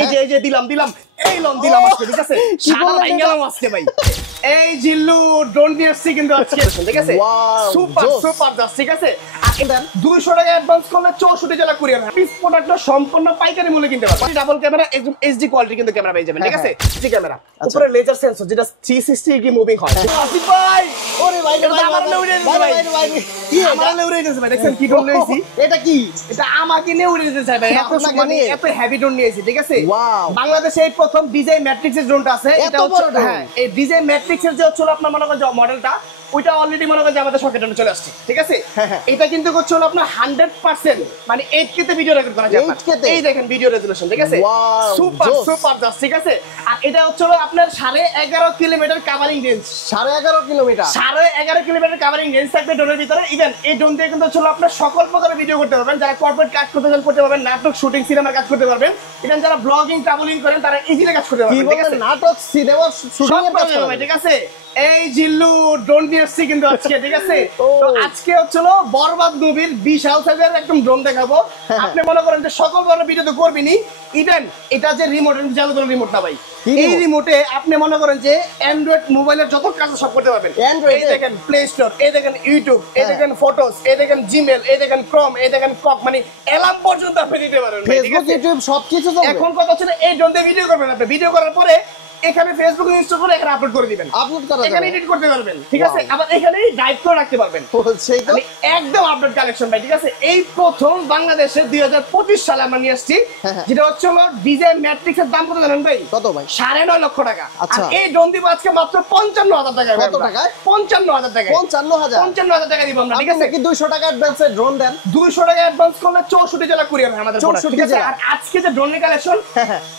এই যে দিলাম এই লন দিলাম আজকে, ঠিক আছে? সারা ভাঙালাম আজকে ভাই। এই জিল্লু ড্রোন নিয়ে আসছি কিন্তু আজকে, ঠিক আছে? সুপার জাস্ট, ঠিক আছে? 200 টাকা অ্যাডভান্স করলে 64 জেলা কুরিয়ার হয়। পিস প্রোডাক্টটা সম্পূর্ণ পাইকারি মূল্যে কিনতে পারবেন। ডাবল ক্যামেরা, একদম এইচডি কোয়ালিটি কিন্তু ক্যামেরা পেয়ে যাবেন, ঠিক আছে? এইচডি ক্যামেরা, উপরে লেজার সেন্সর যেটা 360 ডিগ্রি মুভিং হয়। আসিফ ভাই, ওরে ভাই আমার উড়ে গেছে ভাই, কি আমার উড়ে গেছে ভাই, দেখেন কি ড্রোন নিয়েছি। এটা কি? এটা আমাকে নিয়ে উড়ে গেছে ভাই, এত হেভি ড্রোন নিয়েছি, ঠিক আছে? বাংলাদেশে এই প্রথম ডিজাই ম্যাট্রিক্স এর ড্রোনটা আছে। এটা হচ্ছে হ্যাঁ, এই ডিজাই ম্যাট্রিক্স এর যে হচ্ছে আপনার মনে করেন যে মডেলটা, ওইটা অলরেডি মনে করেন যে আমাদের সকেটে চলে আসছে, ঠিক আছে? এটা কিন্তু হচ্ছে আপনার 100% মানে 8K তে ভিডিও রেকর্ড করা যায়। এই দেখেন ভিডিও রেজোলিউশন, ঠিক আছে? সুপার জাস্ট, ঠিক আছে? আর এটা হচ্ছে আপনার 11.5 kilometre covering range. 11.5 kilometre 11.5 kilometre covering range থাকবে ড্রোনের ভিতরে। ইভেন এই ড্রোন দিয়ে কিন্তু হচ্ছে আপনার সকল প্রকারের ভিডিও করতে পারবেন। যারা কর্পোরেট কাজ করতে চান করতে পারবেন, নাটক শুটিং সিনেমার কাজ করতে পারবেন। ইভেন যারা ব্লগিং ট্রাভেলিং করেন তারা ইজিলি কাজ করতে পারবেন, ঠিক আছে? নাটক সিনেমা শুটিং এর কাজ করতে পারবেন, ঠিক আছে? এই জিল্লু ড্রোন নিয়ে আসছি কিন্তু আজকে, ঠিক আছে? তো আজকে হচ্ছিল বরবাদ মুভির বিশাল সাইজের একদম ড্রোন দেখাবো। আপনি মনে করেন যে সকল ধরনের ভিডিও তো করবেনই। ইভেন এটা যে রিমোট, জাদুঘর রিমোট না ভাই, এই রিমোটে আপনি মনে করেন যে অ্যান্ড্রয়েড মোবাইলের যত কাজ সব করতে পারবেন। এই দেখেন প্লে স্টোর, এই দেখেন ইউটিউব, এই দেখেন ফটোস, এই দেখেন জিমেল, এই দেখেন ক্রোম, এই দেখেন কক, মানে অ্যালার্ম পর্যন্ত আপনি দিতে পারেন, ঠিক আছে? ইউটিউব সবকিছু চলবে। এখন কথা হচ্ছে এই ড্রোন দিয়ে ভিডিও করবেন। আপনি ভিডিও করার পরে এখানে ফেসবুক ইনস্টল করে এখানে আপলোড করে দিবেন, আপলোড করা যাবে, এখানে এডিট করতে পারবেন, ঠিক আছে? আবার এখানে ড্রাইভ করে রাখতে পারবেন। মানে একদম আপডেট কালেকশন ভাই, ঠিক আছে? এই প্রথম বাংলাদেশে 2025 সালে আমরা নিয়ে আসছি, যেটা হচ্ছে হলো ডিজাইন ম্যাট্রিক্স এর দাম কত জানেন ভাই? কত ভাই? 9.5 লক্ষ টাকা। আর এই ড্রোন দিব আজকে মাত্র 55,000 টাকা। কত টাকা? 55,000 টাকা। 55,000 টাকা দিব আমরা, ঠিক আছে? কি 200 টাকা অ্যাডভান্সে ড্রোন দেন? 200 টাকা অ্যাডভান্স করলে 64 জেলা কুরিয়ার হয় আমাদের, 64 জেলা। আর আজকে যে ড্রোনের কালেকশন,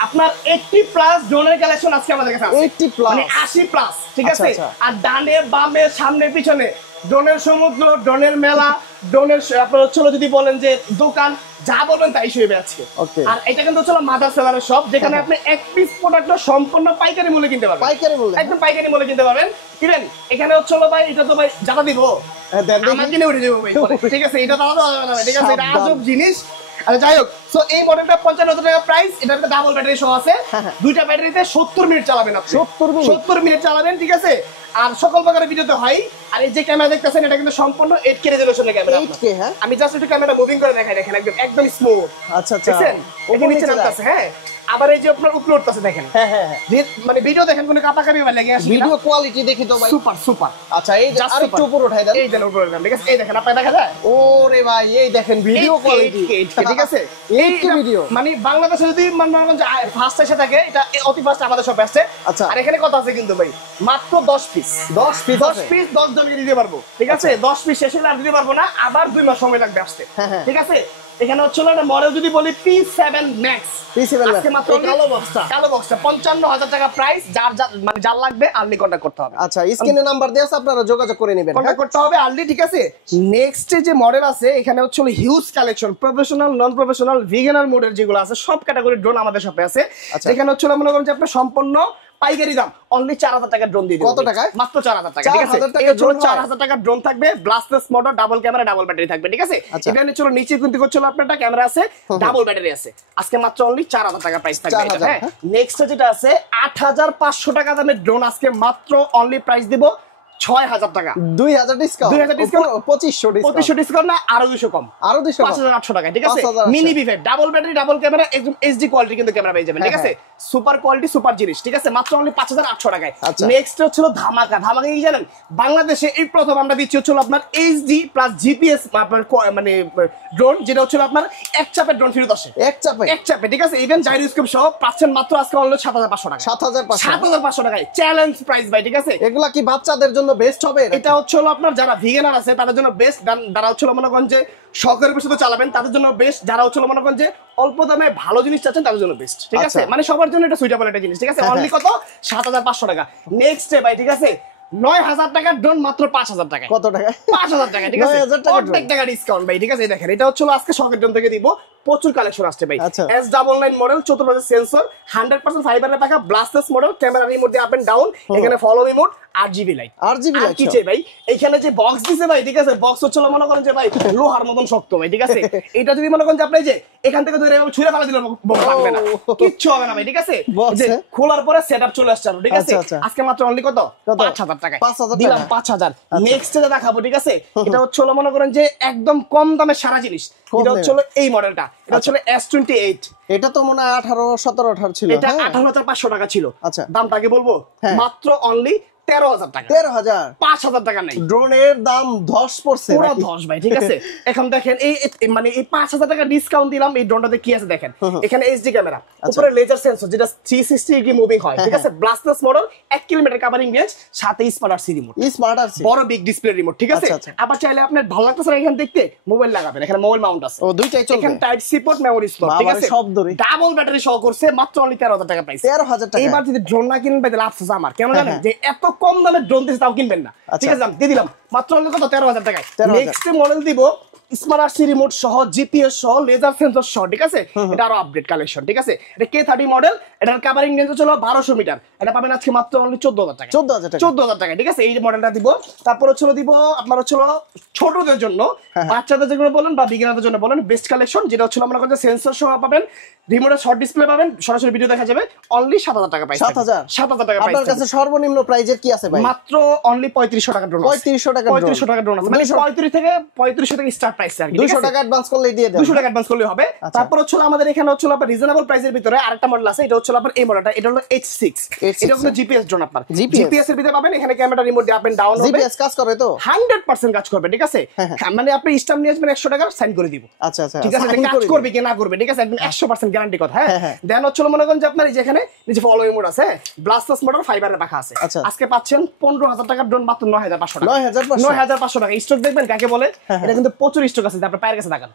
আপনার 80 প্লাস ড্রোনের কালেকশন আজকে আমাদের কাছে আছে, 80 প্লাস মানে 80 প্লাস, ঠিক আছে? আর ডানে বামে সামনে পিছনে ড্রোনের সমুদ্র, ড্রোনের মেলা, ড্রোনের আপনার হচ্ছে যদি বলেন যে দোকান, যা বলবেন তাই শুইবে আজকে। আর এটা কিন্তু হচ্ছে মাদার সেলারের শপ, যেখানে আপনি এক পিস প্রোডাক্ট সম্পূর্ণ পাইকারি মূল্যে কিনতে পারবেন। পাইকারি মূল্যে, একদম পাইকারি মূল্যে কিনতে পারবেন। ইভেন এখানে হচ্ছে ভাই, এটা তো ভাই জানা দিব, আমার কিনে উঠে যাবো ভাই, ঠিক আছে? এটা তো ঠিক আছে, এটা আজব জিনিস। আচ্ছা যাই হোক, সো এই মডেলটা 55,000 টাকা প্রাইস। এটার মধ্যে ডাবল ব্যাটারি সহ আছে। দুইটা ব্যাটারিতে 70 মিনিট চালাবেন আপনি, 70 মিনিট চালাবেন, ঠিক আছে? আর সকল প্রকারের ভিডিওতে হয়। আর এই যে ক্যামেরা দেখতেছেন, এটা কিন্তু সম্পূর্ণ 8K রেজোলিউশনের ক্যামেরা। 8K, হ্যাঁ? আমি জাস্ট একটু ক্যামেরা মুভিং করে দেখাই, দেখেন একদম স্মুথ। আচ্ছা আচ্ছা, দেখেন এটা নিচে নামতাছে, হ্যাঁ? আবার এই যে আপনার উপরে উঠতাছে, দেখেন। হ্যাঁ হ্যাঁ, মানে ভিডিও দেখেন কোনো কাপাকাপি ভালো লাগে আসলে, ভিডিও কোয়ালিটি দেখি তো ভাই সুপার। আচ্ছা এই জাস্ট একটু উপরে উঠাই দেন, এই দেন উপরে উঠান, ঠিক আছে? এই দেখেন আপনারা দেখা যায়, ওরে ভাই এই দেখেন ভিডিও কোয়ালিটি, ঠিক আছে? এই ভিডিও মানে বাংলাদেশে যদি মানবেন যে ফার্স্ট এসে থাকে, এটা অতি ফার্স্ট আমাদের সব আসছে। আচ্ছা, আর এখানে কথা আছে কিন্তু ভাই, মাত্র 10 পিস 10 জনকে দিতে পারবো, ঠিক আছে? 10 পিস শেষ হলে আর দিতে পারবো না, আবার 2 মাস সময় লাগবে আসতে, ঠিক আছে? এখানে হচ্ছে না মডেল যদি বলি P7 Max, আজকে মাত্র কালো বক্সটা 55,000 টাকা প্রাইস। যার লাগবে আর্লি কন্টাক্ট করতে হবে। আচ্ছা, স্ক্রিনে নাম্বার দেয়া আছে, আপনারা যোগাযোগ করে নেবেন, কন্টাক্ট করতে হবে আর্লি, ঠিক আছে? নেক্সট যে মডেল আছে, এখানে হচ্ছে huge collection, professional, non professional, ভিগানার মডেল যেগুলো আছে, সব ক্যাটাগরির ড্রোন আমাদের শপে আছে। এখানে হচ্ছে মনে করেন যে আপনি সম্পূর্ণ পাইকারি দাম অনলি 4,000 টাকা ড্রোন দিয়ে দিবেন। কত টাকায়? মাত্র 4,000 টাকা, ঠিক আছে? এই ড্রোন 4,000 টাকা ড্রোন থাকবে, ব্লাস্টলেস motor, double camera, double battery থাকবে, ঠিক আছে? এখানে চলো নিচে কিন্তু হচ্ছে আপনার একটা ক্যামেরা আছে, ডাবল ব্যাটারি আছে। আজকে মাত্র অনলি 4,000 টাকা প্রাইস থাকবে এটা, হ্যাঁ? নেক্সট যেটা আছে 8,500 টাকা দামের ড্রোন, আজকে মাত্র অনলি প্রাইস দিব 6,000 টাকা, 2,000 ডিসকাউন্ট, 2500 ডিসকাউন্ট না, আরো 200 কম, আরো 200, 5,800 টাকা, ঠিক আছে? Mini V5 double battery, double camera, একদম এইচডি কোয়ালিটি কিন্তু ক্যামেরা পেয়ে যাবেন, ঠিক আছে? সুপার কোয়ালিটি, সুপার জিনিস, ঠিক আছে? মাত্র অনলি 5,800 টাকায়। নেক্সট হচ্ছিল ধামাকা কি জানেন? বাংলাদেশে এই প্রথম আমরা দিচ্ছি হচ্ছিল আপনার এইচডি প্লাস জিপিএস আপনার মানে ড্রোন, যেটা হচ্ছিল আপনার এক চাপের ড্রোন ফেরত আসে, এক চাপে, ঠিক আছে? ইভেন জাইরোস্কোপ সহ পাচ্ছেন মাত্র আজকে অনলি 7,500 টাকা, 7,500 টাকায় চ্যালেঞ্জ প্রাইস ভাই, ঠিক আছে? এগুলা কি বাচ্চাদের জন্য বেস্ট হবে? এটা হচ্ছে আপনার যারা ভিগানার আছে তাদের জন্য বেস্ট, যারা হচ্ছে মনে করেন যে শখের বিষয়ে চালাবেন তাদের জন্য বেস্ট, যারা হচ্ছে মনে করেন যে অল্প দামে ভালো জিনিস চাচ্ছেন তাদের জন্য বেস্ট, ঠিক আছে? মানে সবার জন্য এটা সুইটেবল একটা জিনিস, ঠিক আছে? অনলি কত? 7,500 টাকা। নেক্সট ভাই, ঠিক আছে? 9,000 টাকার ড্রোন মাত্র 5,000 টাকা। কত টাকা? 5,000 টাকা, ঠিক আছে? 9,000 টাকা ডিসকাউন্ট ভাই, ঠিক আছে? দেখেন এটা হচ্ছে আজকে শখের ড্রোন থেকে দিব প্রচুর কালেকশন আসছে ভাই। S99 মডেল 14 সেন্সর 100% ফাইবারের পাকা ব্লাস্টলেস মডেল, ক্যামেরা রিমোট দিয়ে আপ এন্ড ডাউন, এখানে ফলো রিমোট, RGB লাইট। কি চাই ভাই এখানে যে বক্স দিছে ভাই, ঠিক আছে বক্স হচ্ছে মনে করেন যে ভাই লোহার মতন শক্ত ভাই, ঠিক আছে এটা যদি মনে করেন যে আপনি যে এখান থেকে ধরে এভাবে ছুঁড়ে ফেলা দিলে বক্স লাগবে না, কিচ্ছু হবে না ভাই, ঠিক আছে যে খোলার পরে সেটআপ চলে আসছে, ঠিক আছে আজকে মাত্র অনলি কত 5000 টাকায় দিলাম 5000। নেক্সট যেটা দেখাবো, ঠিক আছে এটা হচ্ছে মনে করেন যে একদম কম দামে সারা জিনিস, এটা হচ্ছে এই মডেলটা, এটা হচ্ছে S28। এটা তো মনে হয় 18 17 18 ছিল, এটা 18500 টাকা ছিল। আচ্ছা দামটা আগে বলবো, মাত্র অনলি 13000 টাকা। 13000 5000 টাকা নাই, ড্রোনের দাম 10% পুরো 10 ভাই, ঠিক আছে এখন দেখেন এই মানে এই 5000 টাকা ডিসকাউন্ট দিলাম, এই ড্রোনটাতে কি আছে দেখেন, এখানে এইচডি ক্যামেরা, উপরে লেজার সেন্সর যেটা 360 ডিগ্রি মুভিং হয়, ঠিক আছে ব্লাস্টলেস মডেল, 1 কিলোমিটার কভারিং রেঞ্জ, সাথে স্মার্ট আরসি রিমোট, বড় বিগ ডিসপ্লে রিমোট, ঠিক আছে। আবার চাইলে আপনার ভালো লাগতেছে না এখানে দেখতে, মোবাইল লাগাবেন, এখানে মোবাইল মাউন্ট আছে, ও দুইটাই চলবে, এখানে type C port, memory slot, ঠিক আছে সব ধরে ডাবল ব্যাটারি সহ করছে, মাত্র অনলি 13000 টাকা প্রাইস। 13000 টাকা। এবার যদি ড্রোন না কিনবেন তাহলে আফসোস আমার, কেন জানেন যে এত কম দামে ড্রোন দিছে তাও কিনবেন না, ঠিক আছে দিয়ে দিলাম মাত্র অনলি কত 13000 টাকায়। নেক্সট মডেল দিব স্মার্ট আরসি রিমোট সহ, জিপিএস সহ, লেজার সেন্সর সহ, ঠিক আছে এটা আরো আপডেট কালেকশন, ঠিক আছে এটা K30 মডেল, এটার কভারিং রেঞ্জ হলো 1200 মিটার, এটা পাবেন আজকে মাত্র অনলি 14000 টাকা। 14000 টাকা, ঠিক আছে এই মডেলটা দিব। তারপর হচ্ছে দিব আপনার হচ্ছে ছোটদের জন্য, বাচ্চাদের জন্য বলেন বা বিগিনারদের জন্য বলেন, বেস্ট কালেকশন যেটা হচ্ছে আমরা কাছে সেন্সর সহ পাবেন, রিমোটের শর্ট ডিসপ্লে পাবেন, সরাসরি ভিডিও দেখা যাবে, অনলি 7000 টাকা প্রাইস। 7000 টাকা প্রাইস। আপনার কাছে সর্বনিম্ন প্রাইজের কি আছে ভাই? মাত্র অনলি 3500 টাকা ড্রোন। 3500 টাকা ড্রোন। 3500 টাকা ড্রোন আছে, মানে 3500 থেকে স্টার্ট প্রাইস আর কি। 200 টাকা অ্যাডভান্স করলেই দিয়ে দেন। 200 টাকা অ্যাডভান্স করলেই হবে। তারপর হচ্ছে আমাদের এখানে হচ্ছে আপনার রিজনেবল প্রাইসের ভিতরে আরেকটা মডেল আছে, এটা হচ্ছে আপনার এই মডেলটা, এটা হলো H6। এটা হলো জিপিএস ড্রোন, আপনার জিপিএস এর ভিতরে পাবেন, এখানে ক্যামেরা রিমোট দিয়ে আপ এন্ড ডাউন হবে, জিপিএস কাজ করে তো 100% কাজ করবে, ঠিক আছে মানে আপনি স্ট্যাম্প নিয়ে আসবেন 100 টাকা সাইন করে দিব। আচ্ছা আচ্ছা, ঠিক আছে কাজ করবে কি না করবে, ঠিক আছে একদম 100% গ্যারান্টি কথা। হ্যাঁ দেন হচ্ছে মনে করেন যে আপনার এই যেখানে নিচে ফলোইং মোড আছে, ব্লাস্টলেস মডেল, ফাইবারের পাখা আছে, আজকে পাচ্ছেন 15000 টাকার ড্রোন মাত্র 9500 টাকা। 9500 টাকা স্টক দেখবেন কাকে বলে, এটা কিন্তু প্রচুর স্টক আছে, আপনার পায়ের কাছে দেখান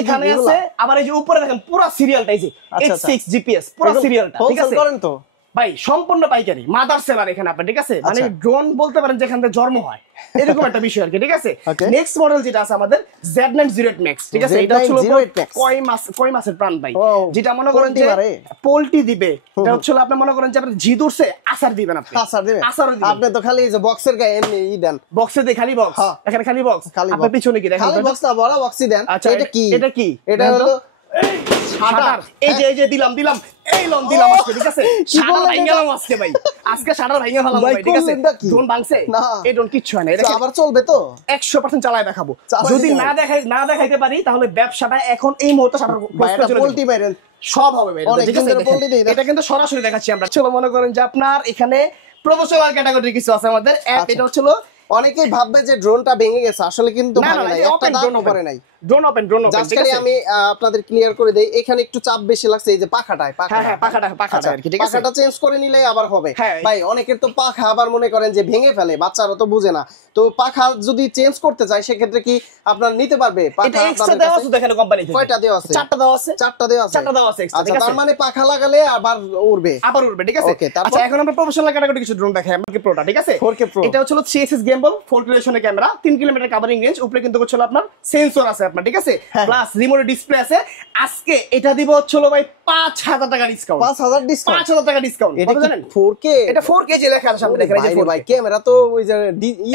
এখানে আছে। আবার এই যে উপরে দেখেন পুরো সিরিয়ালটা, এই যে H6 জিপিএস পুরো সিরিয়ালটা, ঠিক আছে করেন তো ভাই সম্পূর্ণ পাইকারি, মাদার সেলার এখানে আপনার, ঠিক আছে মানে ড্রোন বলতে পারেন যেখান থেকে জন্ম হয় এরকম একটা বিষয় আর কি, ঠিক আছে। নেক্সট মডেল যেটা আছে আমাদের Z908 Max, ঠিক আছে এটা হচ্ছে কয় মাসের প্রাণ ভাই, যেটা মনে করেন যে পোল্টি দিবে, এটা হচ্ছে আপনি মনে করেন যে আপনি জি দূরছে আসার দিবেন, আপনি আসার দিবেন, আপনি তো খালি এই যে বক্সের গায়ে এমনি ই দেন, বক্সে দিয়ে খালি বক্স, এখানে খালি বক্স, আপনার পিছনে কি দেখেন খালি বক্স না বড় বক্সই দেন। এটা কি এটা হলো শাটার, এই যে দিলাম এই লন দিলাম আজকে, ঠিক আছে শাটার ভাঙা গেলাম আজকে ভাই, আজকে শাটার ভাঙা ফেলাম ভাই, ঠিক আছে ড্রোন ভাঙছে না, এই ড্রোন কিচ্ছু হয় না, এটা আবার চলবে তো 100% চালায় দেখাবো। যদি না দেখাইতে পারি তাহলে ব্যবসাটা এখন এই মুহূর্তে শাটার পোল্টি মারেন সব হবে ভাই, ঠিক আছে এটা কিন্তু সরাসরি দেখাচ্ছি আমরা। চলো মনে করেন যে আপনার এখানে প্রফেশনাল ক্যাটাগরি কিছু আছে আমাদের, এটা হচ্ছিল অনেকেই ভাববে যে ড্রোনটা ভেঙে গেছে, আসলে কিন্তু ভাঙে নাই, একটা দাগ করে নাই, ড্রোন ওপেন ঠিক আছে। আমি আপনাদের ক্লিয়ার করে দেই, এখানে একটু চাপ বেশি লাগছে এই যে পাখাটা আর কি, ঠিক আছে পাখাটা চেঞ্জ করে নিলেই আবার হবে ভাই। অনেকের তো পাখা আবার মনে করেন যে ভেঙে ফেলে, বাচ্চারা তো বুঝে না, তো পাখা যদি চেঞ্জ করতে চাই সেক্ষেত্রে কি আপনার নিতে পারবে? পাখা এক্সট্রা দেওয়া আছে দেখেন কোম্পানি থেকে, কয়টা দেওয়া আছে? চারটা দেওয়া আছে। আচ্ছা তার মানে পাখা লাগালে আবার উড়বে, ঠিক আছে। আচ্ছা এখন আমরা প্রফেশনাল ক্যাটাগরি কিছু ড্রোন দেখাই, আমরা কি প্রোটা, ঠিক আছে 4K প্রো, এটা হচ্ছে 3 গেমবল 4 রেজোলিউশনের ক্যামেরা, 3 কিলোমিটার কভারিং রেঞ্জ, উপরে কিন্তু হচ্ছে আপনার সেন্সর আছে আপনার, ঠিক আছে প্লাস রিমোট ডিসপ্লে আছে। আজকে এটা দিব হচ্ছে ভাই 5000 টাকা ডিসকাউন্ট, 5000 টাকা ডিসকাউন্ট। এটা জানেন 4K, এটা 4K যে লেখা আছে সামনে দেখেন, এই যে ভাই ক্যামেরা তো ওই যে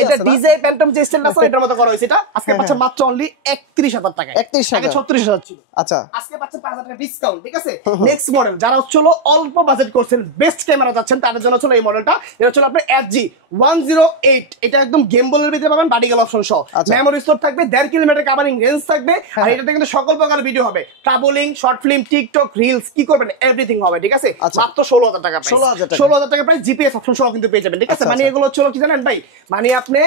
এটা ডিজে ফ্যান্টম যে স্টাইল আছে এটার মতো করা হয়েছে, এটা আজকে পাচ্ছেন মাত্র অনলি 31000 টাকা, 31000 আগে 36000 ছিল। আচ্ছা আজকে পাচ্ছেন 5000 টাকা ডিসকাউন্ট, ঠিক আছে। নেক্সট মডেল যারা হচ্ছে অল্প বাজেট করছেন, বেস্ট ক্যামেরা চাচ্ছেন, তাদের জন্য হচ্ছে এই মডেলটা, এটা হচ্ছে আপনার FG108, এটা একদম গেমবলের ভিতরে পাবেন, বাডি গেল অপশন সহ, মেমরি স্টোর থাকবে, 1.5 কিলোমিটার কভারিং রেঞ্জ থাকবে, আর এটাতে কিন্তু সকল প্রকার ভিডিও হবে, travelling, short film, TikTok, reels কি করবেন এভরিথিং হবে, ঠিক আছে মাত্র 16000 টাকা প্রাইস, 16000 টাকা প্রাইস, জিপিএস অপশন সহ কিন্তু পেয়ে যাবেন, ঠিক আছে। মানে এগুলো হচ্ছে কি জানেন ভাই, মানে আপনি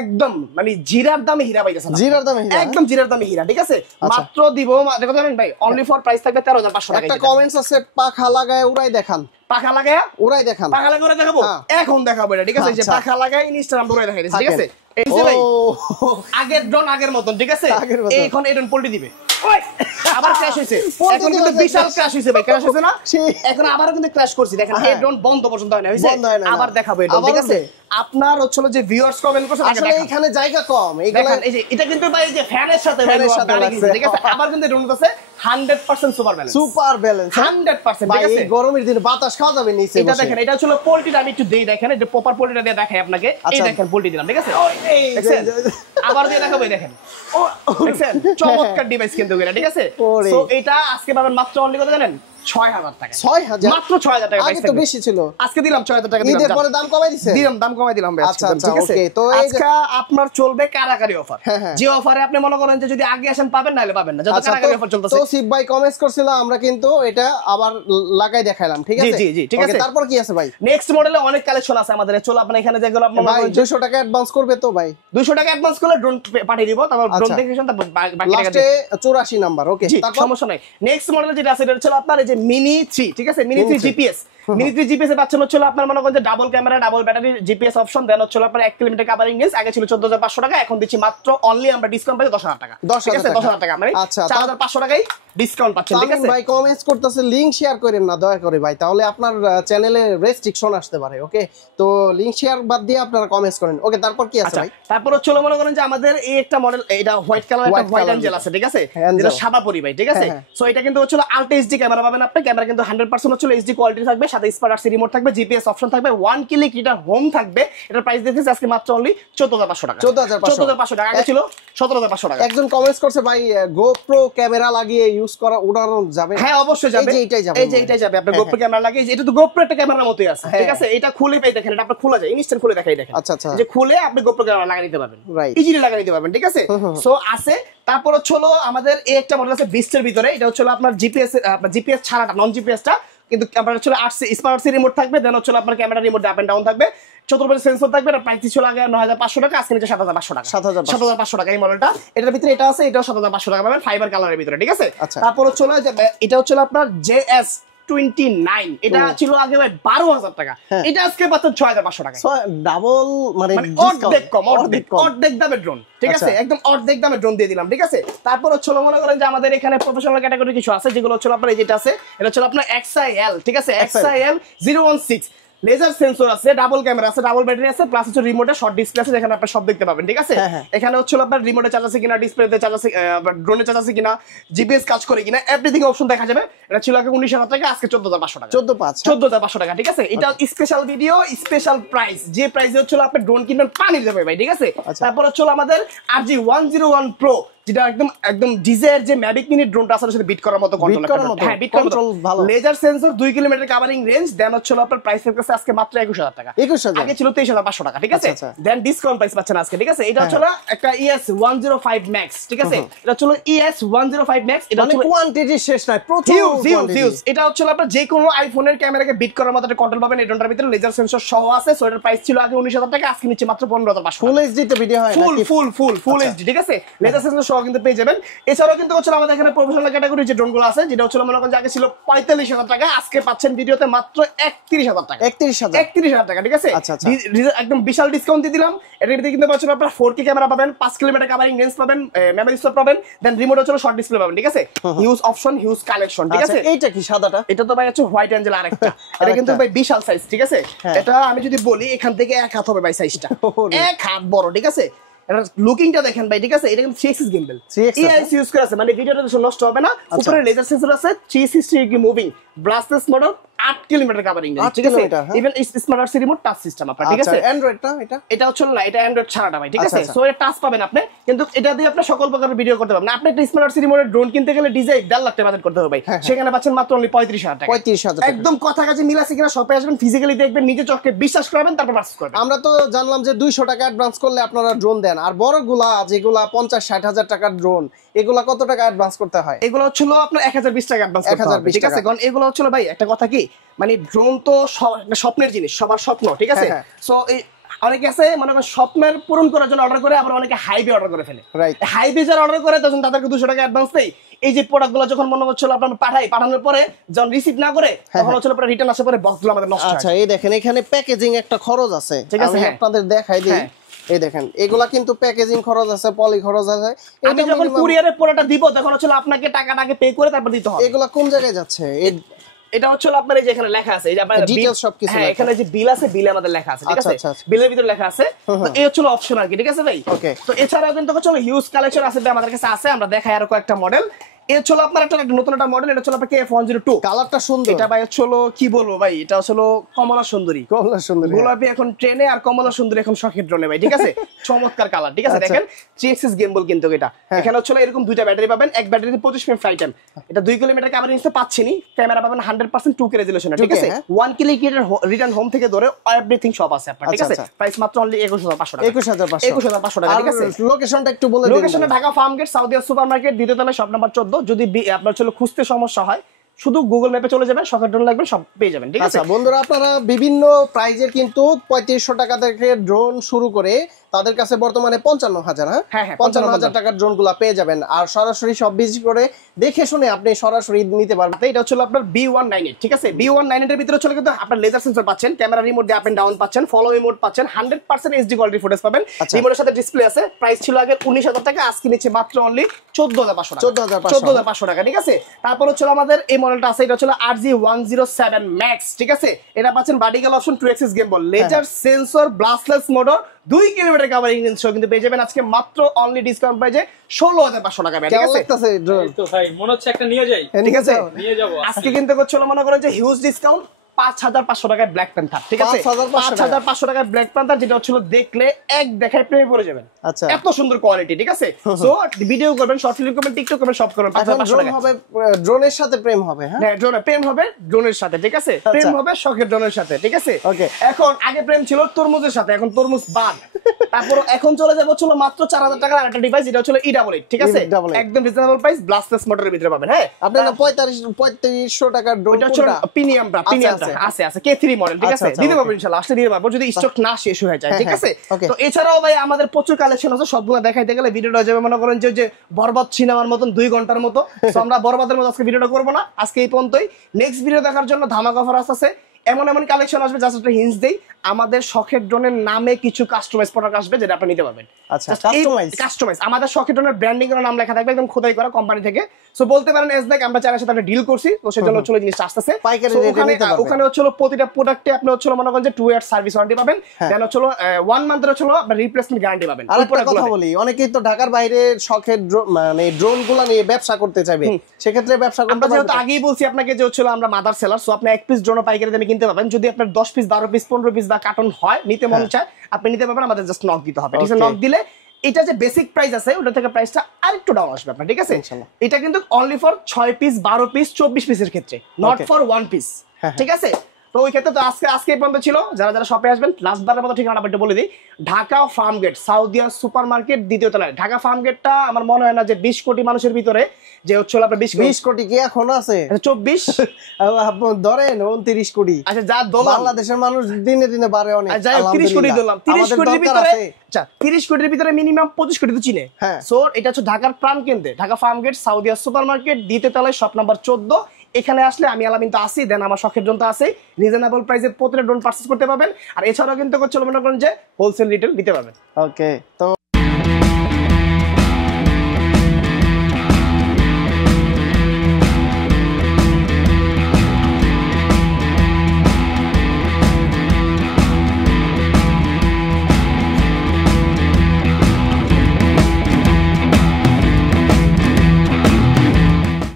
একদম মানে জিরার দামে হীরা পাইতেছেন, একদম জিরার দামে হীরা, ঠিক আছে মাত্র দিব দেখো জানেন ভাই, অনলি ফর প্রাইস থাকবে 13500 টাকা। একটা কমেন্টস আছে পাখা লাগায় উড়াই দেখান, পাখা লাগায় উড়াই দেখান, পাখা লাগায় উড়াই দেখাবো, এখন দেখাবো এটা, ঠিক আছে যে পাখা লাগায় ইনস্টাগ্রাম উড়াই দেখাই দিছি, ঠিক আছে এই যে ভাই আগের ড্রোন আগের মতন, ঠিক আছে এখন এই ড্রোন পল্টি দিবে, ওই আবার ক্র্যাশ হইছে, এখন কিন্তু বিশাল ক্র্যাশ হইছে ভাই, ক্র্যাশ হইছে না এখন আবারো কিন্তু ক্র্যাশ করছি, দেখেন এই ড্রোন বন্ধ পর্যন্ত হয় না, হইছে আবার দেখাবো এটা, ঠিক আছে আপনার হচ্ছিল যে ভিউয়ার্স কমেন্ট করছে আসলে এখানে জায়গা কম, দেখেন এই যে এটা কিন্তু ভাই এই যে ফ্যানের সাথে লাগছে, ঠিক আছে। আবার কিন্তু এটা আছে 100% সুপার ব্যালেন্স, সুপার ব্যালেন্স 100%, ভাই ঠিক আছে। এই গরমের দিনে বাতাস খাওয়া যাবে নিচে এটা দেখেন, এটা হচ্ছে পোল্ট্রিটা আমি একটু দেই, দেখেন এটা প্রপার পোল্ট্রিটা দিয়ে দেখাই আপনাকে। এই দেখেন পোল্ট্রি দিলাম, ঠিক আছে। দেখেন আবার দিয়ে দেখাবো, এই দেখেন দেখেন চমৎকার ডিভাইস কিন্তু এটা, ঠিক আছে। সো এটা আজকে পাবেন মাত্র অনলি কত জানেন? 6000 টাকা। 6000 মাত্র 6000 টাকা। আগে তো বেশি ছিল, আজকে দিলাম 6000 টাকা দিলাম। ঈদের পরে দাম কমাই দিছে, দাম কমাই দিলাম ভাই। আচ্ছা আচ্ছা ওকে। তো আজকে আপনার চলবে কারাকারি অফার, যে অফারে আপনি মনে করেন যে যদি আগে আসেন পাবেন, নাহলে পাবেন না, যত কারাকারি অফার চলতেছে। তো শিব ভাই কমেন্টস করছিল, আমরা কিন্তু এটা আবার লাগাই দেখাইলাম, ঠিক আছে। জি জি ঠিক আছে। তারপর কি আছে ভাই? নেক্সট মডেলে অনেক কালেকশন আছে আমাদের। চলো আপনি এখানে যেগুলো আপনি ভাই 200 টাকা অ্যাডভান্স করবে তো ভাই? 200 টাকা অ্যাডভান্স করলে ড্রোন পাঠিয়ে দিব, তারপর ড্রোন দেখেছেন, তারপর বাকি টাকা লাস্টে 84 নাম্বার। ওকে, তারপর সমস্যা নাই। নেক্সট মডেল যেটা আছে এটা হচ্ছে আপনার এই যে মিনি 3, ঠিক আছে। মিনি 3 জিপিএস, মিনি 3 জিপিএস এর পাচ্ছেন হচ্ছে আপনার মনে করেন যে double camera, double battery, GPS option, then হচ্ছে আপনার 1 কিলোমিটার কভারিং রেঞ্জ। আগে ছিল 14500 টাকা, এখন দিচ্ছি মাত্র অনলি আমরা ডিসকাউন্ট পাই 10000 টাকা, ঠিক আছে। 10000 টাকা মানে 4500 টাকায় ডিসকাউন্ট পাচ্ছেন, ঠিক আছে। ভাই কমেন্টস করতেছে লিংক শেয়ার করেন না দয়া করে ভাই, তাহলে আপনার চ্যানেলে রেস্ট্রিকশন আসতে পারে। ওকে, তো লিংক শেয়ার বাদ দিয়ে আপনারা কমেন্টস করেন। ওকে, তারপর কি আছে ভাই? তারপর হচ্ছে মনে করেন যে আমাদের এই একটা মডেল, এটা হোয়াইট কালার, একটা হোয়াইট অ্যাঞ্জেল আছে, ঠিক আছে, যেটা সাদা পরি ভাই, ঠিক আছে। সো এটা কিন্তু হচ্ছে আলট্রা এইচডি ক্যামেরা পাবেন আপনি। ক্যামেরা কিন্তু 100% হচ্ছে এইচডি কোয়ালিটি থাকবে, সাথে স্মার্ট আরসি রিমোট থাকবে, জিপিএস অপশন থাকবে, 1 ক্লিক রিটার্ন হোম থাকবে। এটার প্রাইস দিতেছে আজকে মাত্র অনলি 14500 টাকা। 14500 টাকা, আগে ছিল 17500 টাকা। একজন কমেন্টস করছে ভাই গোপ্রো ক্যামেরা লাগিয়ে ইউজ করা উড়ানো যাবে? হ্যাঁ অবশ্যই যাবে, এই যে এটাই যাবে। আপনি গোপ্রো ক্যামেরা লাগিয়ে, এটা তো গোপ্রো একটা ক্যামেরার মতই আছে, ঠিক আছে। এটা খুলে পাই, দেখেন এটা আপনি খোলা যায়, ইনস্ট্যান্ট খুলে দেখাই, দেখেন। আচ্ছা আচ্ছা, যে খুলে আপনি গোপ্রো ক্যামেরা লাগিয়ে নিতে পারবেন, ইজিলি লাগিয়ে নিতে পারবেন, ঠিক আছে। সো আছে। তারপর হচ্ছে আমাদের এই একটা মডেল আছে বিস্টের ভিতরে, এটা হচ্ছে আপনার জিপিএস ছাড়াটা, নন জিপিএসটা, কিন্তু আপনার হচ্ছে স্মার্ট আরসি রিমোট থাকবে, দেন হচ্ছে আপনার camera remote up and down থাকবে, 14 সেন্সর থাকবে। এটা প্রাইস ছিল আগে 9500 টাকা, আজকে নিচে 7500 টাকা। 7500 টাকা এই মডেলটা। এটার ভিতরে এটা আছে, এটাও 7500 টাকা পাবেন, ফাইবার কালারের ভিতরে, ঠিক আছে। তারপর হচ্ছে এটা হচ্ছে আপনার JS 29, এটা ছিল আগে ভাই 12000 টাকা, এটা আজকে পাচ্ছেন 6500 টাকা। ডাবল মানে অর্ধেক কম, অর্ধেক দামে ড্রোন, ঠিক আছে। একদম অর্ধেক দামে ড্রোন দিয়ে দিলাম, ঠিক আছে। তারপর হচ্ছে মনে করেন যে আমাদের এখানে প্রফেশনাল ক্যাটাগরি কিছু আছে, যেগুলো হচ্ছে আপনার এই যেটা আছে, এটা হচ্ছে আপনার XIL, ঠিক আছে। XIL 016 লেজার সেন্সর আছে, ডাবল ক্যামেরা আছে, ডাবল ব্যাটারি আছে, প্লাস হচ্ছে রিমোটে শর্ট ডিসপ্লে আছে, যেখানে আপনি সব দেখতে পাবেন, ঠিক আছে। এখানে হচ্ছে আপনার রিমোটে চার্জ আছে কিনা, ডিসপ্লেতে চার্জ আছে, ড্রোনে চার্জ আছে কিনা, জিপিএস কাজ করে কিনা, এভরিথিং অপশন দেখা যাবে। এটা ছিল আগে 19000 টাকা, আজকে 14500 টাকা। 14500 টাকা, ঠিক আছে। এটা স্পেশাল ভিডিও, স্পেশাল প্রাইস, যে প্রাইসে হচ্ছে আপনি ড্রোন কিনবেন পানি দেবে ভাই, ঠিক আছে। তারপর হচ্ছে আমাদের RG 101 Pro, যেটা একদম ডিজায়ার যে ম্যাভিক মিনি ড্রোনটা আছে, সাথে বিট করার মতো কন্ট্রোল, হ্যাঁ বিট কন্ট্রোল ভালো, laser sensor, 2 kilometre covering range, then হচ্ছে আপনার প্রাইস এর কাছে আজকে মাত্র 21000 টাকা। আগে ছিল 23500 টাকা, ঠিক আছে। দেন ডিসকাউন্ট প্রাইস পাচ্ছেন আজকে, ঠিক আছে। এটা হচ্ছে একটা ES 105 Max, ঠিক আছে। এটা হচ্ছে ES 105 Max, এটা হচ্ছে কোয়ান্টিটি শেষ নয়, প্রচুর হিউজ। এটা হচ্ছে আপনার যে কোনো আইফোনের ক্যামেরাকে বিট করার মতো একটা কন্ট্রোল পাবেন এই ড্রোনটার ভিতরে, লেজার সেন্সর সহ আছে। সো এটার প্রাইস ছিল আগে 19000 টাকা, আজকে নিচে মাত্র 15500। ফুল এইচডি তে ভিডিও হয় নাকি? ফুল এইচডি, ঠিক আছে। লেজার সেন্সর সহ কিন্তু পেয়ে যাবেন। এছাড়াও কিন্তু হচ্ছে আমাদের এখানে প্রফেশনাল ক্যাটাগরি যে ড্রোনগুলো আছে, যেটা হচ্ছে মনে করেন যে আগে ছিল 45000 টাকা, আজকে পাচ্ছেন ভিডিওতে মাত্র 31000 টাকা। 31000 টাকা, ঠিক আছে। একদম বিশাল ডিসকাউন্ট দিয়ে দিলাম। এটার ভিতরে কিন্তু পাচ্ছেন আপনারা 4K ক্যামেরা পাবেন, 5 কিলোমিটার কভারিং রেঞ্জ পাবেন, মেমরি স্টোর পাবেন, দেন রিমোট হচ্ছে শর্ট ডিসপ্লে পাবেন, ঠিক আছে। হিউজ অপশন, হিউজ কালেকশন, ঠিক আছে। এইটা কি সাদাটা? এটা তো ভাই হচ্ছে হোয়াইট অ্যাঞ্জেল আরেকটা। এটা কিন্তু ভাই বিশাল সাইজ, ঠিক আছে। এটা আমি যদি বলি এখান থেকে 1 হাত হবে ভাই সাইজটা, 1 হাত বড়, ঠিক আছে। এটা লুকিংটা দেখেন ভাই, ঠিক আছে। এটা কিন্তু 3 axis gimbal, EIS ইউজ করা আছে, মানে ভিডিওটা নষ্ট হবে না। উপরে লেজার সেন্সর আছে, 360 degree moving, ব্লাস্টলেস motor, 8 kilometre covering, ঠিক আছে। Even smart RC remote, touch system আপনার, ঠিক আছে। অ্যান্ড্রয়েড না এটা হচ্ছে না, এটা অ্যান্ড্রয়েড ছাড়াটা ভাই, ঠিক আছে। সো এটা টাচ পাবেন আপনি, কিন্তু এটা দিয়ে আপনি সকল প্রকারের ভিডিও করতে পারবেন। আপনি একটা স্মার্ট আরসি রিমোটের ড্রোন কিনতে গেলে ডিজাইন 1.5 লাখ টাকা বাজেট করতে হবে ভাই, সেখানে পাচ্ছেন মাত্র অনলি 35000 টাকা। 35000 একদম কথা কাছে মিল আছে কিনা শপে আসবেন, ফিজিক্যালি দেখবেন, নিজে চোখে বিশ্বাস করবেন, তারপর পারচেজ করবেন। আমরা তো জানলাম যে 200 টাকা অ্যাডভান্স করলে আপনারা ড্রোন দেন, আর বড়গুলা যেগুলা 50-60 টাকার ড্রোন, এগুলা কত টাকা অ্যাডভান্স করতে হয়? এগুলো হচ্ছে আপনার 1020 টাকা অ্যাডভান্স করতে হবে, ঠিক আছে। কারণ এগুলো হচ্ছে ভাই একটা কথা কি, মানে ড্রোন তো স্বপ্নের জিনিস, সবার স্বপ্ন, ঠিক আছে। সো এই অনেকে আছে মনে করেন স্বপ্নের পূরণ করার জন্য অর্ডার করে, আবার অনেকে হাইবে অর্ডার করে ফেলে। হাইবে যারা অর্ডার করে তখন তাদেরকে 200 টাকা অ্যাডভান্স দেয়। এই যে প্রোডাক্টগুলো যখন মনে হচ্ছিল আপনার পাঠানোর পরে যখন রিসিভ না করে, তখন হচ্ছে পরে রিটার্ন আসে, পরে বক্সগুলো আমাদের নষ্ট হয়। আচ্ছা, এই দেখেন এখানে প্যাকেজিং একটা খরচ আছে, ঠিক আছে, আপনাদের দেখাই দিই। এই দেখেন এগুলা কিন্তু প্যাকেজিং খরচ আছে, পলি খরচ আছে। আমি যখন কুরিয়ারে পুরোটা দিব, তখন হচ্ছে আপনাকে টাকাটা আগে পে করে তারপর দিতে হবে। এগুলা কোন জায়গায় যাচ্ছে? এটা হচ্ছে আপনার এই যে এখানে লেখা আছে, এই যে আপনার ডিটেইলস সবকিছু হ্যাঁ এখানে যে বিল আছে, বিলে আমাদের লেখা আছে, ঠিক আছে, বিলের ভিতরে লেখা আছে। তো এই হচ্ছে অপশন আর কি, ঠিক আছে ভাই। ওকে, তো এছাড়াও কিন্তু হচ্ছে হিউজ কালেকশন আছে আমাদের কাছে আছে, আমরা দেখাই আরো কয়েকটা মডেল। এই হচ্ছে আপনার একটা নতুন একটা মডেল, এটা হচ্ছে আপনার KF102, কালারটা সুন্দর। এটা ভাই হচ্ছে কি বলবো ভাই, এটা হচ্ছে কমলা সুন্দরী, কমলা সুন্দরী, গোলাপি এখন ট্রেনে আর কমলা সুন্দরী এখন শখের ড্রোনে ভাই, ঠিক আছে। চমৎকার কালার, ঠিক আছে। দেখেন 3 এক্সিস গেমবল কিন্তু এটা, এখানে হচ্ছে এরকম দুইটা ব্যাটারি পাবেন, এক ব্যাটারিতে 25 মিনিট ফ্লাইট টাইম, এটা 2 কিলোমিটার ক্যামেরা নিতে পাচ্ছেনি, ক্যামেরা পাবেন 100% 2K রেজোলিউশন, ঠিক আছে। 1 কিলোমিটার রিটার্ন হোম থেকে ধরে এভরিথিং সব আছে আপনার, ঠিক আছে। প্রাইস মাত্র অনলি 21500 টাকা, 21500 টাকা, ঠিক আছে। লোকেশনটা একটু বলে দিন। লোকেশনে Dhaka farm gate, Saudia super market, দ্বিতীয় তলায় শপ নাম্বার 14। যদি আপনার খুঁজতে সমস্যা হয় শুধু গুগল ম্যাপে চলে যাবেন, শখের ড্রোন লাগবে সব পেয়ে যাবেন, ঠিক আছে। বন্ধুরা আপনারা বিভিন্ন প্রাইজের কিন্তু 3500 টাকা থেকে ড্রোন শুরু করে তাদের কাছে বর্তমানে 55000, হ্যাঁ 55000 টাকার ড্রোন গুলা পেয়ে যাবেন। আর সরাসরি সব ভিজিট করে দেখে শুনে আপনি সরাসরি নিতে পারবেন। এটা হচ্ছে আপনার B198, ঠিক আছে। B198 এর ভিতরে চলে কিন্তু আপনার লেজার সেন্সর পাচ্ছেন, ক্যামেরা রিমোট দিয়ে আপ এন্ড ডাউন পাচ্ছেন, ফলো রিমোট পাচ্ছেন, 100% এইচডি কোয়ালিটি ফুটেজ পাবেন, রিমোটের সাথে ডিসপ্লে আছে। প্রাইস ছিল আগে 19000 টাকা, আজকে নিচ্ছে মাত্র অনলি 14500 টাকা, 14500 টাকা, ঠিক আছে। তারপর হচ্ছে আমাদের এই মডেলটা আছে, এটা হচ্ছে RG107 Max, ঠিক আছে। এটা পাচ্ছেন vertical option, 2 axis gimbal, laser sensor, brushless motor, 2 kilometre covering range কিন্তু পেয়ে যাবেন আজকে মাত্র অনলি ডিসকাউন্ট প্রাইসে 16500 টাকা, ঠিক আছে। তো ভাই মনে হচ্ছে একটা নিয়ে যাই, ঠিক আছে, নিয়ে যাব আজকে কিন্তু করছিল মনে করেন যে হিউজ ডিসকাউন্ট 5500 টাকায় ব্ল্যাক প্যান্থার, ঠিক আছে। 5500 টাকায় ব্ল্যাক প্যান্থার, যেটা হচ্ছিল দেখলে এক দেখায় প্রেমে পড়ে যাবেন, আচ্ছা এত সুন্দর কোয়ালিটি, ঠিক আছে। সো ভিডিও করবেন, শর্ট ফিল্ম করবেন, টিকটক করবেন, সব করবেন। 5500 টাকা হবে, ড্রোনের সাথে প্রেম হবে, হ্যাঁ প্রেম হবে ড্রোনের সাথে, ঠিক আছে। প্রেম হবে শখের ড্রোনের সাথে, ঠিক আছে। ওকে, এখন আগে প্রেম ছিল তরমুজের সাথে, এখন তরমুজ বাদ। তারপর এখন চলে যাবো হলো মাত্র 4000 টাকার আরেকটা ডিভাইস, এটা হলো E88, ঠিক আছে। একদম রিজনেবল প্রাইস, ব্লাস্টলেস মোটরের ভিতরে পাবেন। হ্যাঁ আপনারা 3500 টাকার ড্রোন, এটা হলো প্রিমিয়ামটা আছে K3 মডেল, ঠিক আছে। দিতে পারবো ইনশাআল্লাহ, আসলে দিতে পারবো যদি স্টক না শেষ হয়ে যায়, ঠিক আছে। তো এছাড়াও ভাই আমাদের প্রচুর কালেকশন আছে, সবগুলো দেখাইতে গেলে ভিডিওটা যাবে মনে করেন যে বরবাদ সিনেমার মতন 2 ঘন্টার মতো। তো আমরা বরবাদের মতো আজকে ভিডিওটা করব না, আজকে এই পর্যন্তই। নেক্সট ভিডিও দেখার জন্য ধামাকা অফার আছে, এমন এমন কালেকশন আসবে, জাস্ট একটা হিন্টস দেই, আমাদের শখের ড্রোনের নামে কিছু কাস্টমাইজ প্রোডাক্ট আসবে যেটা আপনি নিতে পারবেন। আচ্ছা, কাস্টমাইজ আমাদের শখের ড্রোনের ব্র্যান্ডিং এর নাম লেখা থাকবে, একদম খোদাই করা কোম্পানি থেকে। সো বলতে পারেন এসবেক আমরা চাইনার সাথে একটা ডিল করছি, তো সেজন্য চলে জিনিসটা আসতেছে পাইকারি রেটে নিতে পারবেন। ওখানে হচ্ছে প্রতিটা প্রোডাক্টে আপনি হচ্ছে মনে করেন যে 2 ইয়ার সার্ভিস ওয়ারেন্টি পাবেন, দেন হচ্ছে 1 মান্থের হচ্ছে আপনি রিপ্লেসমেন্ট গ্যারান্টি পাবেন। আর একটা কথা বলি, অনেকেই তো ঢাকার বাইরে শখের মানে ড্রোনগুলো নিয়ে ব্যবসা করতে চাইবে, সেক্ষেত্রে ব্যবসা করতে আমরা যেহেতু আগেই বলছি আপনাকে যে হচ্ছে আমরা মাদার সেলার, সো আপনি এক পিস ড্রোন পাইকারি দামে কিনতে পাবেন। যদি আপনার 10 পিস 12 পিস 15 পিস বা কার্টন হয় নিতে মন চায়, আপনি নিতে পারবেন, আমাদের জাস্ট নক দিতে হবে, ঠিক আছে। নক দিলে এটা যে বেসিক প্রাইস আছে ওটা থেকে প্রাইসটা আরেকটু ডাউন আসবে আপনার, ঠিক আছে। এটা কিন্তু অনলি ফর 6 পিস 12 পিস 24 পিসের ক্ষেত্রে, নট ফর 1 পিস, ঠিক আছে। তো ওই ক্ষেত্রে তো আজকে এই পর্যন্ত ছিল। যারা শপে আসবেন লাস্ট বারের মতো ঠিকানা আপনাকে বলে দিই, Dhaka farm gate, Saudia super market, দ্বিতীয় তলায়। ঢাকা ফার্ম গেটটা আমার মনে হয় না যে 20 কোটি মানুষের ভিতরে যে হচ্ছে আপনার 20 কোটি কি এখন আছে, 24 ধরেন 29 কোটি। আচ্ছা, যা বাংলাদেশের মানুষ দিনে দিনে বাড়ে অনেক, যাই 30 কোটি দিলাম, 30 কোটির ভিতরে, আচ্ছা 30 কোটির ভিতরে মিনিমাম 25 কোটি তো চিনে। সো এটা হচ্ছে ঢাকার প্রাণ কেন্দ্রে, Dhaka farm gate, Saudia super market, দ্বিতীয় তলায়, শপ নাম্বার 14। এখানে আসলে আমি আলামিন তো আসি, দেন আমার শখের ড্রোন তো আছে, রিজনেবল প্রাইসে প্রতিটা ড্রোন পারচেজ করতে পারবেন। আর এছাড়াও কিন্তু মনে করেন যে হোলসেল রিটেল দিতে পারবেন। ওকে, তো